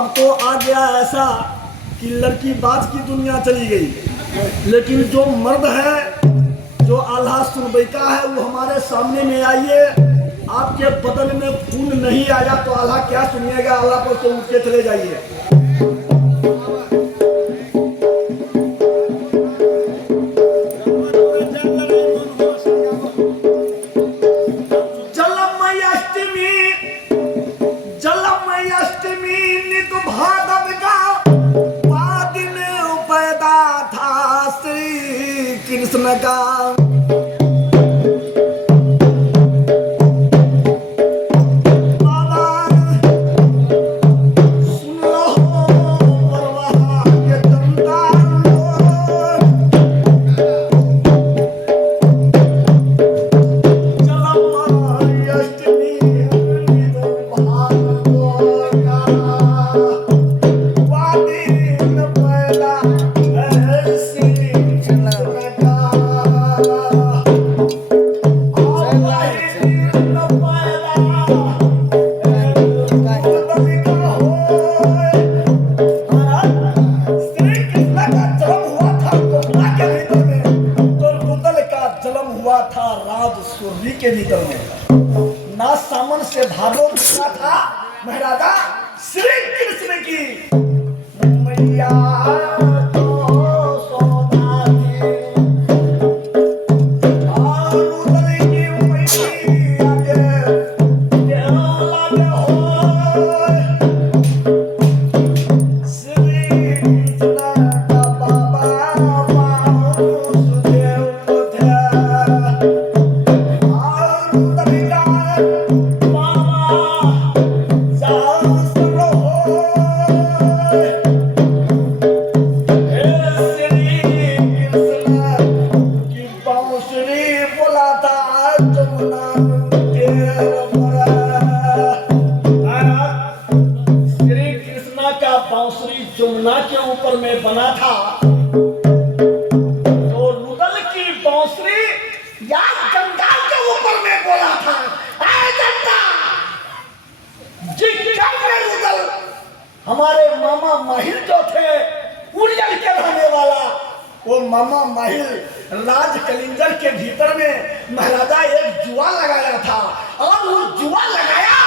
अब तो आ गया ऐसा कि लड़की बाज की दुनिया चली गई, लेकिन जो मर्द है, जो आल्हा सुनबैका है, वो हमारे सामने में आइए। आपके बदन में खून नहीं आया तो आल्हा क्या सुनिएगा, आल्हा पर से उठ के चले जाइए। कृष्ण का के भीतर में ना सामन से भादो दिखा था महाराजा श्री कृष्ण की मैया जमुना के ऊपर में बना था, तो रुदल की बांसुरी या गंगा के ऊपर में बोला था, ऐ गंगा रुदल हमारे मामा माहिल जो थे उड़ियल के रहने वाला, वो मामा माहिल राज कलिंजर के भीतर में महाराजा एक जुआ लगाया था, और वो जुआ लगाया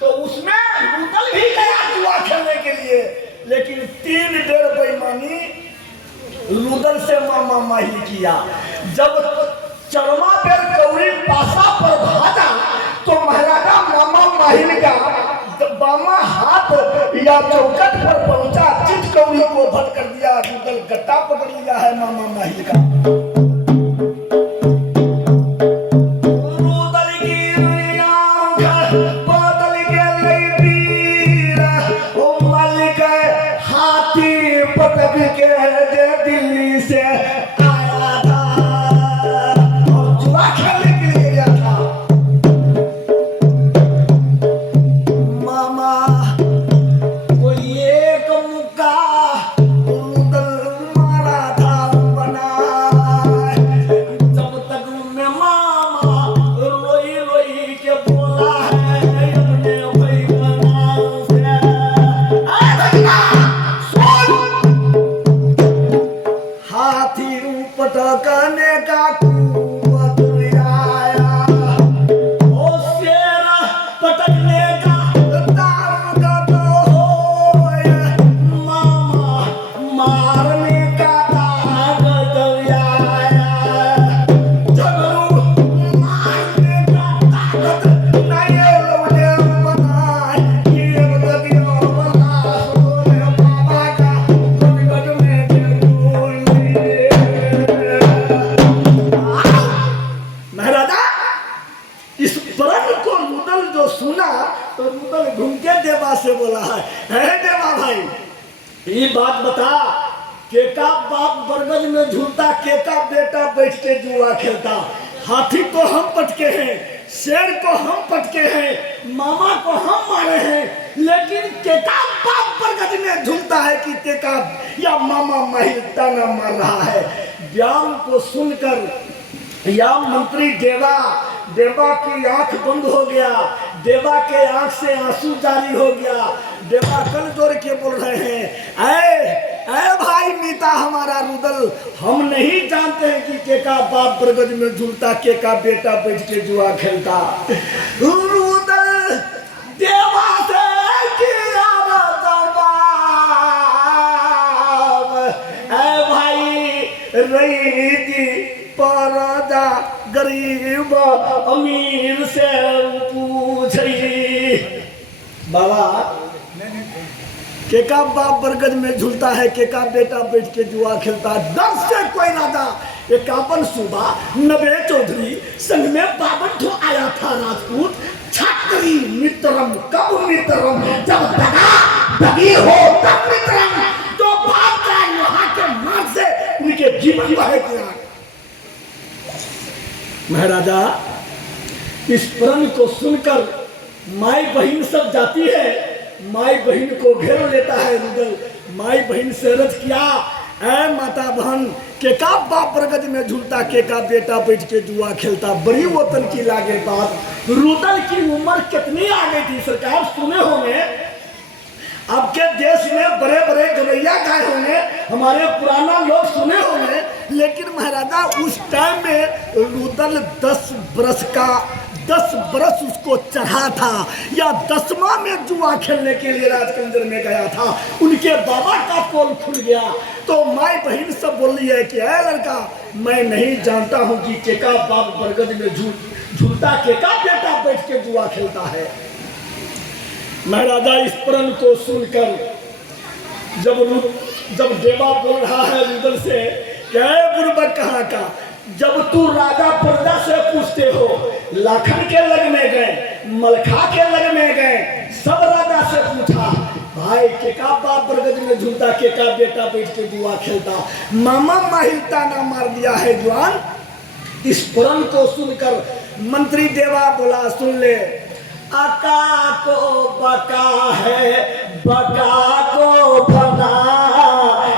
तो उसमें रुदल भी गया जुआ खेलने के लिए, लेकिन 3 डेढ़ बेईमानी रुदल से मामा माहिल किया। जब चरमा पर कौड़ी पासा पर भाजा तो महाराजा मामा माहिल का बामा हाथ या चौकट पर पहुंचा, चित कौड़ी को भट कर दिया, रुदल गट्टा पकड़ लिया है मामा माहिल का। दिल्ली से आया था और जुआ खेलने के लिए गया था। मामा कोई एक मुक्का रुदल मारा था बना, जब तक में मामा रोई रोई के बोला है अपने भाई बना से हाथी पटकने का कुवत आया, ओ शेर पटकने का दाम का तो होए, मामा मारने का ताकत आया, झगड़ू मारने का ताकत नहीं लोने बनाए, ये बदियो बना सोने बाबा का गट में इस प्रण को रुदल जो सुना तो रुदल घूम के देवा से बोला है देवा भाई, ये बात बता, केका बाप बरगद में झूलता, केका बेटा बैठ के जुआ खेलता, हाथी को हम पटके हैं, शेर को हम पटके हैं, मामा को हम मारे हैं, लेकिन केका बाप बरगद में झूलता है कि केका या मामा माहिल ताना मार रहा है। ज्ञान को सुनकर या मंत्री देवा की आंख बंद हो गया, देवा के आंख से आंसू जारी हो गया, देवाकल जोड़ के बोल रहे हैं, ऐ भाई मीता हमारा रुदल, हम नहीं जानते हैं कि के का बाप बरगद में झूलता, के का बेटा बैठ के जुआ खेलता। रुदल देवा से किया भाई रही थी परदा गरीब अमीर से पूछी। बाबा के का बाप बरगद में झूलता है, के का बेटा बैठ के जुआ खेलता। डर से कोई राजा एकावन सूबा 90 चौधरी संग में 52 ठो आया था राजपूत। छात्री मित्रम कब मित्रम, जब दगा दगी हो तब मित्रम, तो भाग जाए लोहा के मार से उनके जीवन बहे किया। महाराजा इस प्रण को सुनकर माई बहन सब जाती है, माई बहन को घेर लेता है रुदल। माई बहन से अर्ज किया, ऐ माता बहन, के का बाप बरगद में झूलता, के का बेटा बैठ के जुआ खेलता। बड़ी वतन की लागे बात। रुदल की उम्र कितनी आ गई थी सरकार, सुने होंगे आपके देश में बड़े बड़े गवैया गाए होंगे, हमारे पुराना लोग सुने होंगे। लेकिन महाराजा उस टाइम में रुदल 10 बरस उसको चढ़ा था, या 10वां में जुआ खेलने के लिए राजकंजर में गया था। उनके बाबा का पोल खुल गया तो माई बहन सब बोल रही है कि ऐ लड़का, मैं नहीं जानता हूं कि के का बाप बरगद में झूलता, के का बेटा बैठ के जुआ खेलता है। महाराजा इस प्रण को सुनकर जब देवा बोल रहा है रुदल से, क्या बुर्बक कहाँ का, जब तू राजा प्रजा से पूछते हो, लाखन के लग में गए, मलखा के लग में गए, सब राजा से पूछा, भाई के का बाप बरगद में झूलता, के का बेटा बैठ के जुआ खेलता। मामा माहिलता ना मार दिया है जवान। इस प्रण को सुनकर मंत्री देवा बोला, सुन ले, अका को बका है, बका को बना,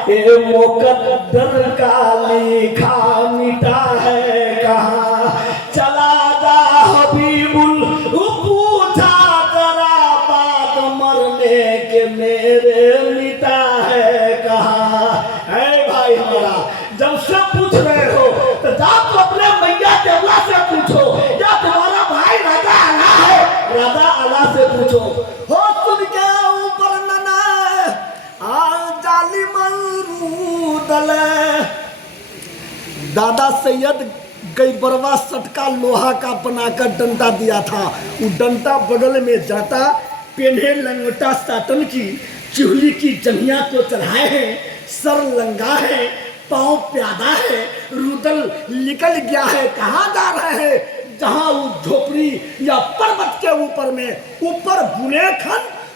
ये मुकद्दर का लिखा मिटा है कहाँ। चला जा हबीबुल पूछा जरा बात मरने के मेरे मिटा है कहाँ। है भाई हमारा, जब से पूछ रहे हो तो जा तो अपने मैया देवला से पूछो, या तुम्हारा भाई राजा आला है, राजा आला से पूछो। हो सुन के ऊपर नना जालिम रुदल, दादा सैयद गईबरवा सटका लोहा का बनाकर डंडा दिया था। वो डंडा बगल में जाता, पेन्हे लंगोटा साटन की, चूल्ही की जंघिया को चढ़ाए हैं, सर लंगा है, पांव प्यादा है। रुदल निकल गया है, कहाँ जा रहे हैं, जहां वो झोपड़ी या पर्वत के ऊपर में, ऊपर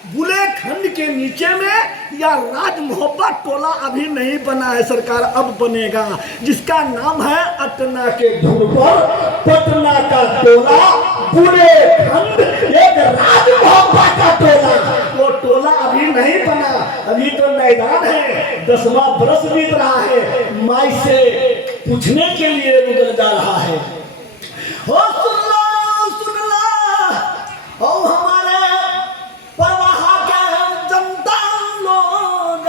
बुलेखंड के नीचे में या राज मोहब्बत टोला अभी नहीं बना है सरकार, अब बनेगा, जिसका नाम है अटना के धुन पर पटना का टोला बुलेखंड, एक राज मोहब्बत का टोला। वो टोला अभी नहीं बना, अभी तो मैदान है। 10वां बरस बीत रहा है, माई से पूछने के लिए रुदल जा रहा है। हो सुन ला हो हमारे परवाह के जनता लोग,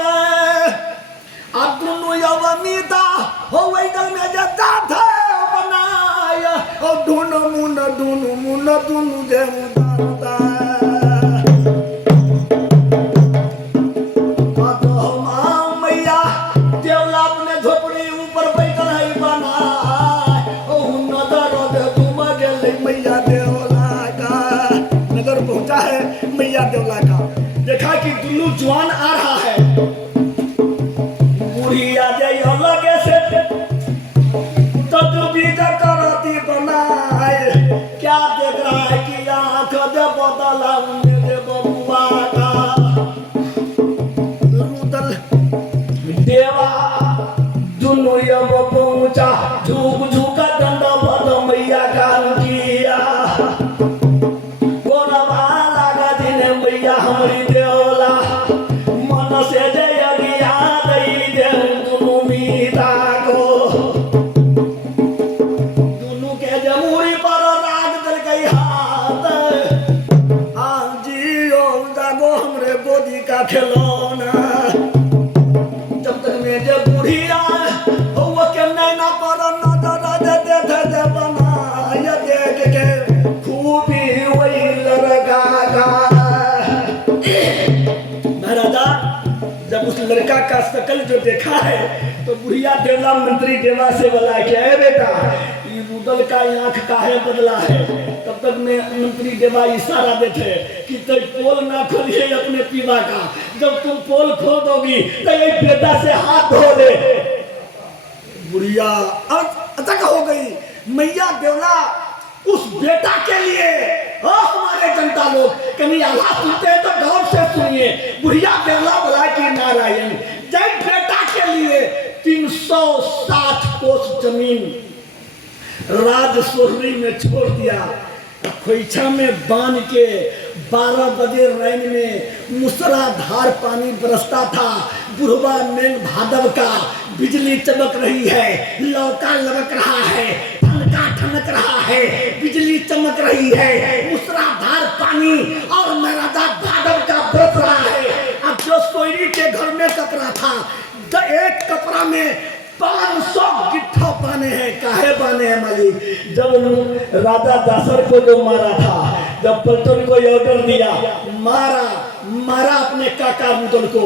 अदुनु यवमीता हो वैगल में जाता था बनाया, और दुनु मुन दुनु जे उदारता। तो मां मैया देवला अपने झोपड़ी ऊपर बैठल है बना, मैया देवला का नगर पहुंचा है। मैया देवला का देखा कि दुल्लू जवान आ रहा है, बूढ़ी आ जाए लगे से तजबीज करती बनाए, क्या देख रहा है कि आंख दे बदला मेरे बबुआ का। रुदल देवा दुल्लू अब पहुंचा, झुक झुका डंडा बद मैया का किया, गोरवा लगा दिन मैया हमारी देवला, मन से जय गोदी का खिलौना। जब तक में जे बुढ़िया वो के नैना पर नजर दे दे बना ये देख के खूबी वही लड़का का। महाराजा जब उस लड़का का शकल जो देखा है तो बुढ़िया देवला मंत्री देवा से बोला क्या है बेटा ये रुदल का आंख काहे बदला है। तब तक में मंत्री देवा इशारा देते कि तुम पोल ना खोलिए अपने पीवा का, जब तुम पोल खोल दोगी तो ये बेटा से हाथ धो ले। बुढ़िया अटक हो गई। मैया देवला उस बेटा के लिए हमारे जनता लोग कभी आवाज सुनते हैं तो गौर से सुनिए। बुढ़िया देवला बोला कि नारायण जय बेटा के लिए 360 कोस जमीन राज सोहरी में छोड़ दिया। खोइछा में बांध के 12 बजे रैन में मूसलाधार पानी बरसता था। बुढ़वा मेन भादव का बिजली चमक रही है, लौका लमक रहा है, ठनका ठनक रहा है, बिजली चमक रही है, मूसलाधार पानी और महाराजा भादव का बरस रहा है। अब जो सोयरी के घर में कपड़ा था तो एक कपड़ा में 500 गिट्ठा पाने हैं। काहे पाने हैं मालिक? जब राजा दासर को जो मारा था, जब पलटन को ऑर्डर दिया मारा अपने काका रुदल को,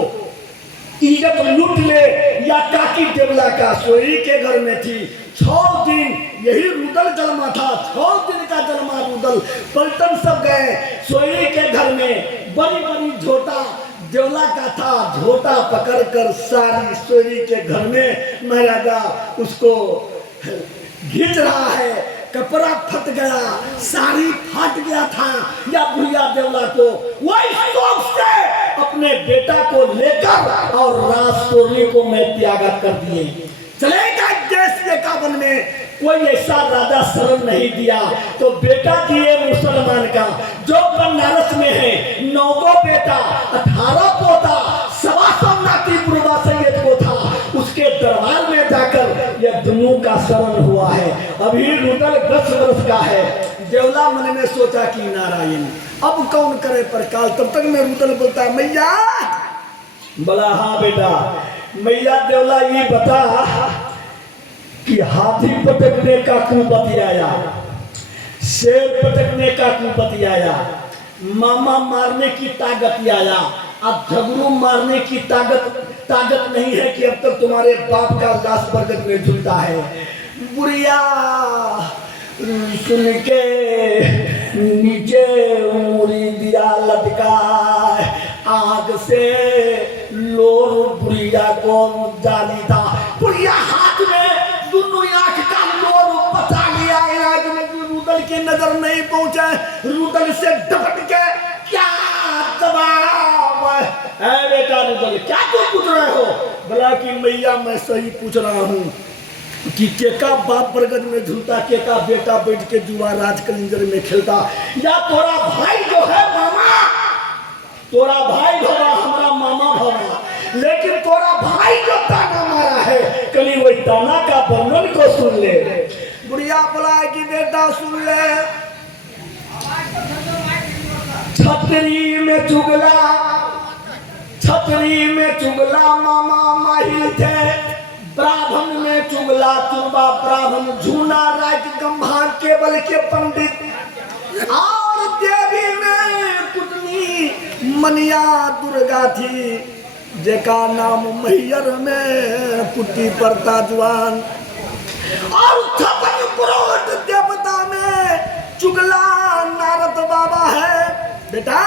इज्जत लूट ले या काकी देवला का सोयरी के घर में थी। 6 दिन यही रुदल जन्मा था, 6 दिन का जन्मा रुदल। पलटन सब गए सोयरी के घर में, बड़ी बड़ी झोटा देवला का था, झोटा पकड़कर सारी सोयरी के घर में महाराजा उसको घिंच रहा है। कपड़ा फट गया, साड़ी फट गया था या बुढ़िया देवला को वही शौक से अपने बेटा को लेकर और राज सोनी को मैं त्यागत कर दिए। चलेगा देश के काबन में कोई ऐसा राजा शरण नहीं दिया तो बेटा दिए मुसलमान का जो बनारस में है। 9 बेटा 18 पोता 125 नाती पूर्वा सैयद को था। उसके दरबार में जाकर यह दोनों का शरण हुआ है। अभी रुदल 10 वर्ष का है। देवला मन में सोचा कि नारायण अब कौन करे परकाल। तब तक मैं रुदल बोलता मैया। बोला हाँ बेटा। मैया देवला ये बता कि हाथी पटकने का क्यों बतियाया, शेर पटकने का क्यों बतियाया, मामा मारने की ताकत आया, अब झगड़ू मारने की ताकत नहीं है कि अब तक तुम्हारे बाप का लाश बरगद में झूलता है। बुढ़िया सुन के नीचे उंगली दिया लटका, आग से लोर बुढ़िया को जाली था। बुढ़िया हाथ में दोनों आंख का लोर बचा लिया। आग में रुदल की नजर नहीं पहुंचे। रुदल से डपट के क्या जवाब है बेटा रुदल क्या तुम पूछ रहे हो? बोला कि मैया मैं सही पूछ रहा हूँ कि केका बाप बरगद में झूलता, केका बेटा बैठ के जुआ राज कलिंजर में खेलता, या तोरा भाई जो है मामा, तोरा भाई होगा हमारा मामा होगा, लेकिन तोरा भाई जो ताना मारा है कभी वही ताना का वर्णन को सुन ले। बुढ़िया बोला कि बेटा सुन ले। छतरी में चुगला मामा माहिर थे, ब्राह्मण में चुगला चुबा ब्राह्मण, झूना राज गंभीर केवल के पंडित, और देवी में कुटनी मनिया दुर्गा थी, जेका नाम मैयर में पुटी परता जवान, और छपन करोड़ देवता में चुगला नारद बाबा है। बेटा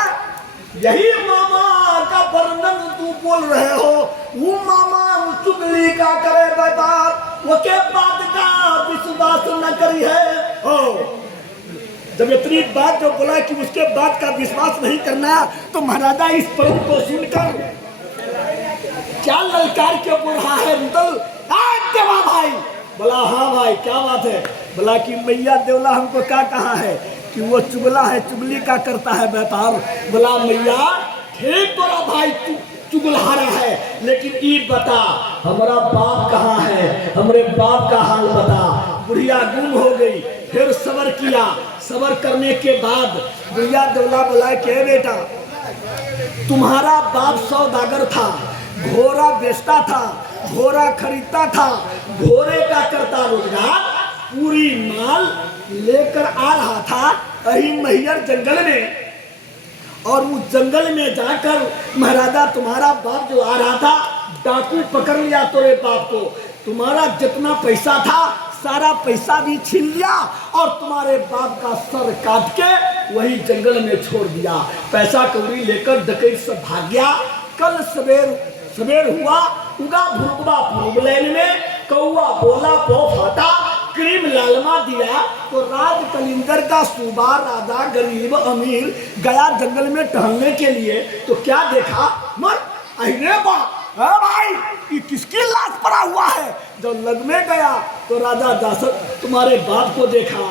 यही मामा का वर्णन तू बोल रहे हो, वो मामा चुगली का करे बेटा, वो के बात का विश्वास न करी है। जब इतनी बात जो बोला कि उसके बात का विश्वास नहीं करना, तो महाराजा इस पर्व को सुनकर क्या ललकार के बोल रहा है रुदल? देवा भाई। बोला हाँ भाई क्या बात है? बोला कि मैया देवला हमको क्या कहा है कि वो चुगला है, चुगली का करता है व्यापार। बोला मैया ठीक तोरा भाई चुगलहारा है, लेकिन ये बता हमारा बाप कहाँ है, हमारे बाप का हाल बता। बुढ़िया गुम हो गई, फिर सबर किया। सबर करने के बाद बुढ़िया देवला बोला के बेटा तुम्हारा बाप सौदागर था, घोड़ा बेचता था, घोड़ा खरीदता था, घोड़े का करता रोजगार, पूरी माल लेकर आ रहा था अही मैहर जंगल में। और उस जंगल में जाकर महाराजा तुम्हारा बाप जो आ रहा था, डाकू पकड़ लिया तेरे बाप को। तुम्हारा जितना पैसा था सारा पैसा भी छीन लिया और तुम्हारे बाप का सर काट के वही जंगल में छोड़ दिया। पैसा कौड़ी लेकर डकैत से भाग गया। कल सवेर हुआ, उगा भूकबा पूर्व लाइन में, कौआ बोला पो फाटा, क्रीम लालमा दिया। तो राज कलिंगर का सूबा राजा गरीब अमीर गया जंगल में टहलने के लिए, तो क्या देखा, मर अरे बाप भाई ये किसकी लाश पड़ा हुआ है। जब लग में गया तो राजा दासर तुम्हारे बाप को देखा।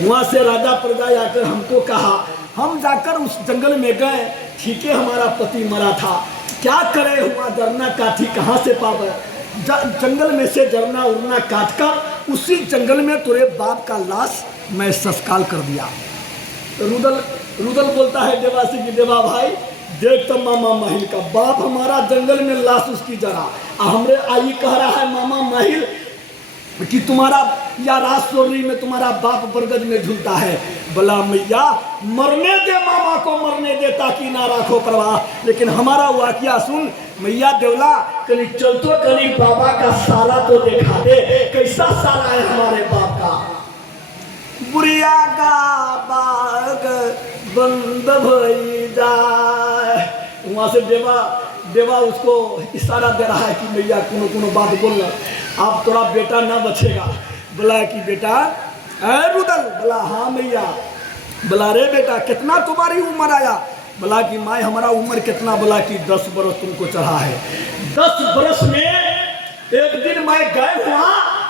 वहां से राजा प्रजा आकर हमको कहा, हम जाकर उस जंगल में गए, ठीक है हमारा पति मरा था, क्या करे, हुआ जरना काठी कहाँ से पावे। जंगल में से जरना उड़ना काट कर उसी जंगल में तेरे बाप का लाश मैं संस्कार कर दिया। तो रुदल बोलता है देवासी की, देवा भाई देख तो मामा माहिल का बाप हमारा जंगल में लाश उसकी जरा, हमरे आई कह रहा है मामा माहिल कि तुम्हारा या राजसोरी में तुम्हारा बाप बरगद में झूलता है। बोला मैया मरने दे, मामा को मरने दे ताकि ना राखो परवाह, लेकिन हमारा वाकिया सुन। मैया देवला कहीं चल तो कहीं बाबा का साला तो देखा दे, कैसा साला है हमारे बाप का। बुढ़िया का बाग बंद भई जाए। वहां से देवा उसको इशारा दे रहा है कि मैया कोनो बात बोलना, आप थोड़ा बेटा ना बचेगा। बोला कि बेटा है रुदल, बोला हाँ मैया। बोला रे बेटा कितना तुम्हारी उम्र आया। बोला कि माँ हमारा उम्र कितना। बोला कि 10 बरस तुमको चढ़ा है। 10 बरस में एक दिन मैं गए हुआ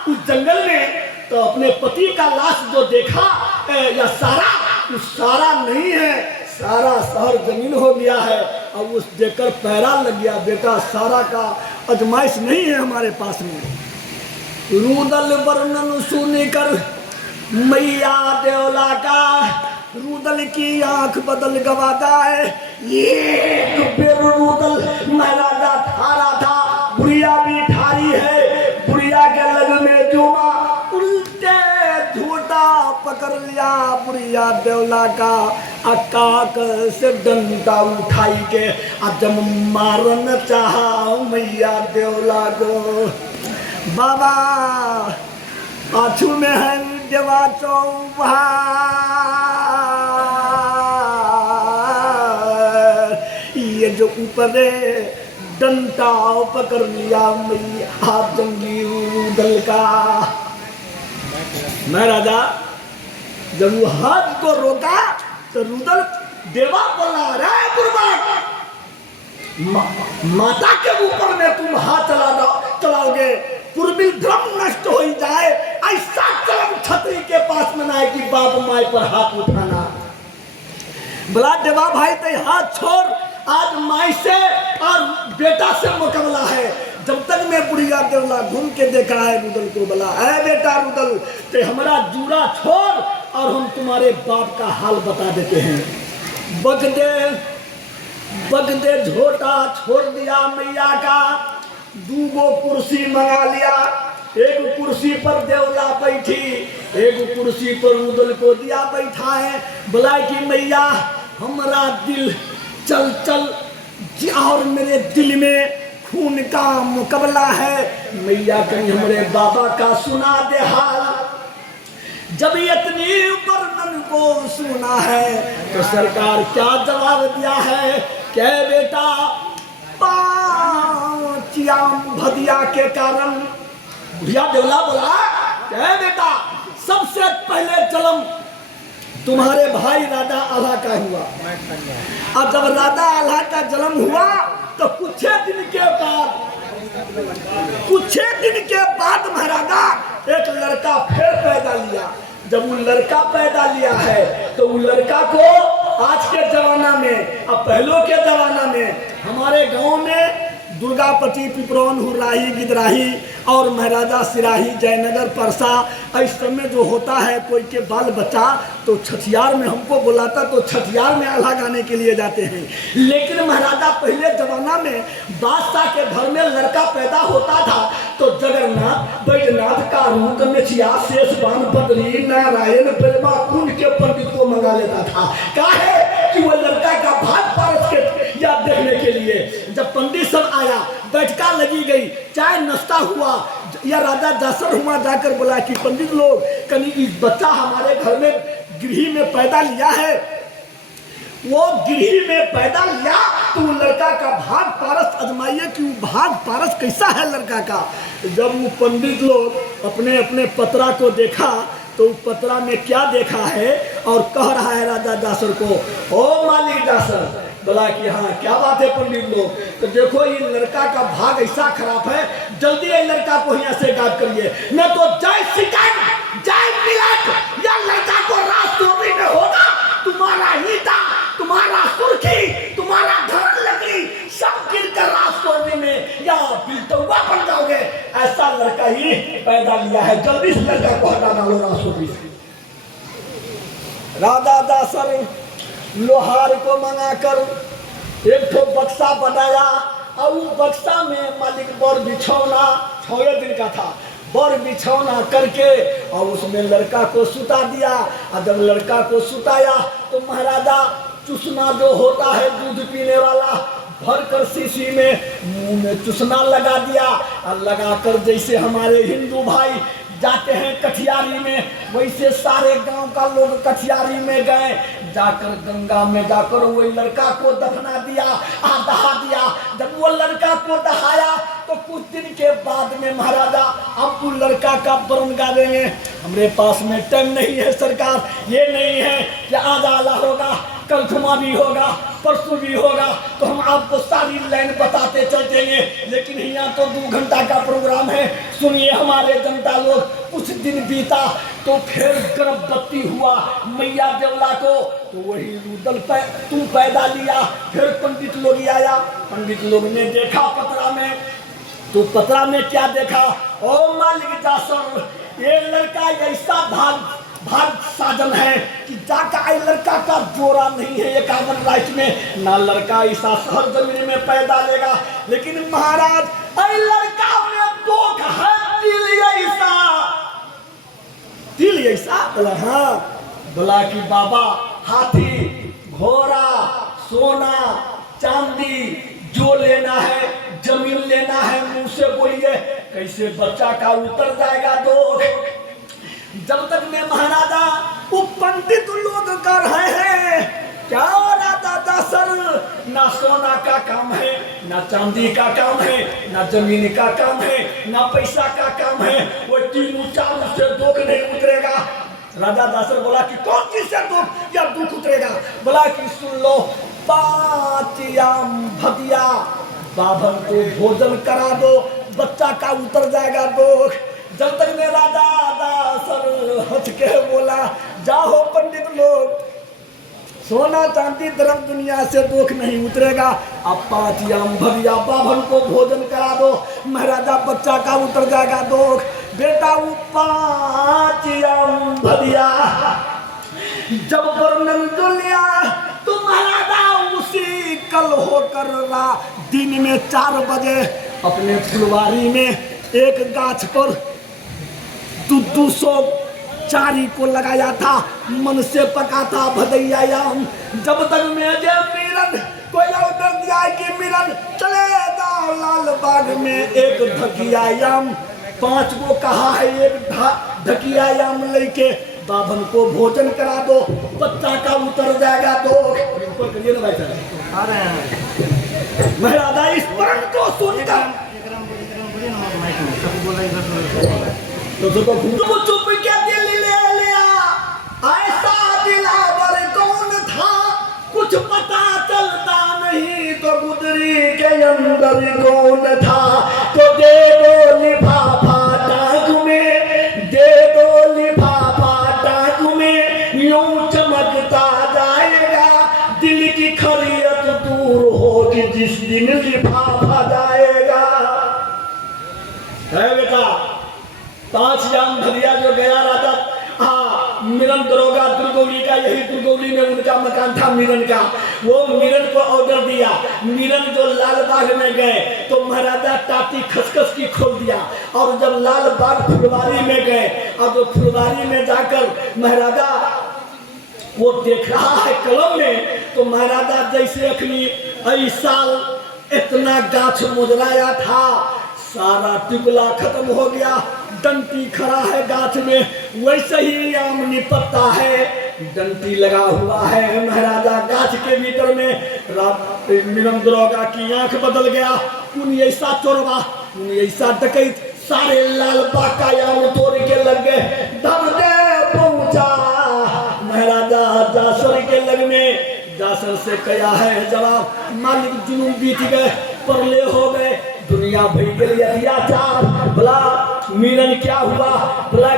उस जंगल में, तो अपने पति का लाश जो देखा या सारा नहीं है, सारा शहर जमीन हो गया है। अब उस देखकर पैरा लग गया, बेटा सारा का अजमाइश नहीं है हमारे पास में। रुदल वर्णन सुनकर मैया देवला का रुदल की आंख बदल गवाता है। एक बेर रुदल महाराजा ठारा था, बुढ़िया भी ठारी है। बुढ़िया के लग में जुमा उल्टे झूठा पकड़ लिया बुढ़िया देवला का, अकाक से डंडा उठाई के जब मारन चाहा मैया देवला को। बाबा पाछू में है देवा चौबा, ये जो ऊपर डंडा पकड़ लिया मैया हाथ जंगी रुदल का। महाराजा जब वो हाथ को रोका तो रुदल देवा बोला, रे गुरबान माता के ऊपर में तुम हाथ चलाओगे, पूर्वी ड्रम नष्ट हो जाए, ऐसा कलम छतरी के पास में ना है कि बाप माई पर हाथ उठाना। बोला देवा भाई ते हाथ छोड़, आज माई से और बेटा से मुकाबला है। जब तक मैं बुढ़िया देवला घूम के देखा है रुदल को। बोला ऐ बेटा रुदल ते हमारा जूड़ा छोड़ और हम तुम्हारे बाप का हाल बता देते हैं। बगदे झोटा छोड़ दिया मैया का, 2 कुर्सी मंगा लिया। एक कुर्सी पर देवला बैठी, एक कुर्सी पर रुदल को दिया बैठा है। बोला कि मैया हमारा दिल चल और मेरे दिल में खून का मुकाबला है। मैया कहीं हमारे बाबा का सुना दे हाल। जब इतनी वर्णन को सुना है तो सरकार क्या जवाब दिया है, क्या बेटा 5 भदिया के कारण। बुढ़िया देवला बोला क्या बेटा सबसे पहले जन्म तुम्हारे भाई राजा आल्हा का हुआ, और जब राजा आल्हा का जन्म हुआ तो कुछ दिन के बाद महाराजा एक लड़का फिर पैदा लिया। जब वो लड़का पैदा लिया है तो वो लड़का को आज के जमाना में और पहलों के जमाना में हमारे गांव में दुर्गापति, पिपरौन, हुर्राही, गिदराही और महाराजा सिराही, जयनगर, परसा, इस समय जो होता है कोई के बाल बच्चा तो छठियार में हमको बुलाता तो छठियार में आल्हा गाने के लिए जाते हैं। लेकिन महाराजा पहले जमाना में बादशाह के घर में लड़का पैदा होता था तो जगन्नाथ, बैजनाथ, कारूक, मेछिया, शेषवान, बद्री, नारायण, ब्रह्मा कुंड के पंडित को मंगा लेता था। काहे कि वो लड़का का भाग पारस के या देखने के लिए। जब पंडित सब आया, बैठका लगी गई, चाय नाश्ता हुआ, या राजा जासर हुआ जाकर बोला कि पंडित लोग कहीं इस बच्चा हमारे घर में गृह में पैदा लिया है, वो गृह में पैदा लिया तो लड़का का भाग पारस आजमाइए कि वो भाग पारस कैसा है लड़का का। जब वो पंडित लोग अपने अपने पत्रा को देखा तो पत्रा में क्या देखा है और कह रहा है राजा जासर को, ओ मालिक जासर, बोला कि हाँ क्या बात है पंडित लोग, तो देखो ये लड़का का भाग ऐसा खराब है, जल्दी ये लड़का को यहाँ से गायब करिए, न तो जय सिकंद, जय मिलत, या लड़का को राजतोबी में होगा, तुम्हारा ईटा, तुम्हारा सुर्खी, तुम्हारा घर लकड़ी सब गिरकर राजतोबी में या बिल्टुआ बन जाओगे। ऐसा लड़का ही पैदा लिया है, जल्दी से लड़का को हटा डालो राजतोबी से। राजा दासर लोहार को मंगाकर एक ठो बक्सा बनाया और उस बक्सा में मालिक बर बिछौना 6 दिन का था, बर बिछौना करके और उसमें लड़का को सुता दिया। और जब लड़का को सुताया तो महाराजा चुसना जो होता है दूध पीने वाला भर कर शीशी में मुंह में चुसना लगा दिया और लगाकर जैसे हमारे हिंदू भाई जाते हैं कठियारी में वैसे सारे गांव का लोग कठियारी में गए, जाकर गंगा में जाकर वही लड़का को दफना दिया, दहा दिया। जब वो लड़का को दहाया तो कुछ दिन के बाद में महाराजा अब वो लड़का का वर्ण गावेंगे। हमारे पास में टाइम नहीं है सरकार, ये नहीं है कि आज आला होगा, कल खुमा भी होगा, परसों भी होगा, तो हम आपको सारी लाइन बताते चलतेंगे, लेकिन यहाँ तो 2 घंटा का प्रोग्राम है। सुनिए हमारे जनता लोग, कुछ दिन बीता तो फिर गर्भवती हुआ मैया देवला को, तो वही रुदल तुम पैदा लिया। फिर पंडित लोग आया, पंडित लोग ने देखा पतरा में, तो पतरा में क्या देखा, ओ मालिक जासर, ये लड़का ऐसा भाग साधन है कि जाका आई लड़का का जोड़ा नहीं है 51 राइट में, ना लड़का ऐसा शहर जमीन में पैदा लेगा। लेकिन महाराज आई लड़का में दुख है, दिल ऐसा बोला, हाँ बोला कि बाबा हाथी, घोड़ा, सोना, चांदी जो लेना है, जमीन लेना है, मुंह से बोलिए, कैसे बच्चा का उतर जाएगा दुख। जब तक में महाराजा वो पंडित लोग कर रहे हैं क्या राजा दासर, ना सोना का काम है, ना चांदी का काम है, ना जमीन का काम है, ना पैसा का काम है, वो 3-4 से दुख नहीं उतरेगा। राजा दासर बोला कि कौन चीज से दुख या दुख उतरेगा, बोला कि सुन लो, 5 याम भदिया बाभन को भोजन करा दो, बच्चा का उतर जाएगा दुख। जब तक में राजा दासर हंस के बोला, जाओ पंडित लोग, सोना चांदी धर्म दुनिया से दुख नहीं उतरेगा, अब 5 याम भदिया बाभन को भोजन करा दो, महाराजा बच्चा का उतर जाएगा दुख। बेटा वो 5 याम भदिया जब वर्णन जो लिया तो महाराजा उसी कल होकर दिन में 4 बजे अपने फुलवारी में एक गाछ पर 200 चारी को लगाया था, मन से पका था भदैयाम। जब तक में जे मिलन कोई ऑर्डर दिया कि मिलन चले जाओ लाल बाग में एक ढकियायाम, 5 को कहा है एक ढकियायाम लेके बाभन को भोजन करा दो, बच्चा का उतर जाएगा दो। करिए ना भाई साहब, आ रहे हैं महाराजा इस वर्ण को सुनकर तो चुप क्या दिल ले लिया, ऐसा दिलावर कौन था, कुछ पता चलता नहीं तो गुदरी के अंदर कौन था। तो दे दो लिफाफा टांग में, दे दो लिफाफा टांग में, यूं चमकता जाएगा, दिल की खरियत दूर होगी जिस दिन लिफाफा जाएगा। 5 जाम भलिया जो गया राजा, हाँ मिरन दरोगा दुर्गौली का, यही दुर्गौली में उनका मकान था मिरन का। वो मिरन को ऑर्डर दिया, मिरन जो लाल बाग में गए तो महाराजा टाटी खसखस की खोल दिया। और जब लाल बाग फुलवारी में गए और जो फुलवारी में जाकर महाराजा वो देख रहा है कलम में, तो महाराजा जैसे अखनी ऐसा इतना गाछ मुजराया था, सारा टिकुला खत्म हो गया, डंटी खड़ा है गाछ में, वैसे ही आम निपटता है, डंटी लगा हुआ है। महाराजा गाछ के भीतर में मिरन दरोगा की आंख बदल गया। कौन ऐसा चोरवा, कौन ऐसा डकैत, सारे लाल बाग का आम तोड़ के लग गए। धम दे पहुंचा महाराजा जासर के लग में, जासर से कया है जवाब, मालिक जुनून बीत गए, परले हो गए, दुनिया भई गई अत्याचार। भला मिरन क्या हुआ, भला